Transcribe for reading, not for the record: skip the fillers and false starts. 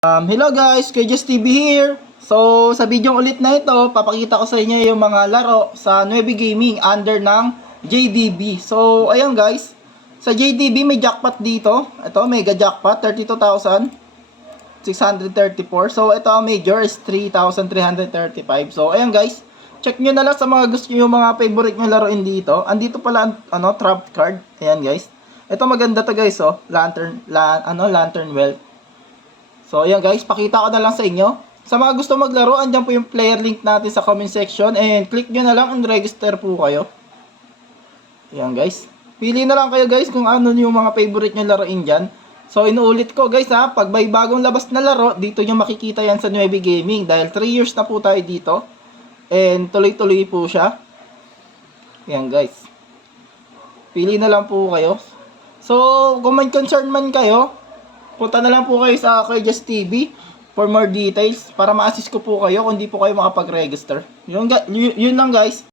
Hello guys, KJS TV here. So, sa video ulit na ito, papakita ko sa inyo yung mga laro sa Nueve Gaming under ng JDB. So, ayan guys, sa JDB may jackpot dito. Ito, mega jackpot, 32,634. So, ito ang major is 3,335. So, ayan guys, check nyo na lang sa mga gusto nyo yung mga favorite nyo laruin dito. Andito pala, trap card. Ayan guys. Ito maganda to guys, oh. Lantern well. So, ayan guys, pakita ko na lang sa inyo. Sa mga gusto maglaro, andyan po yung player link natin sa comment section. And click nyo na lang and register po kayo. Ayan guys. Pili na lang kayo guys kung ano yung mga favorite nyo laruin dyan. So, inuulit ko guys ha, pag may bagong labas na laro, dito nyo makikita yan sa Nueve Gaming. Dahil 3 years na po tayo dito. And tuloy-tuloy po siya. Ayan guys. Pili na lang po kayo. So, kung may concern man kayo, punta na lang po kayo sa KJS TV for more details para ma-assist ko po kayo kung di po kayo makapag-register. Yun lang guys.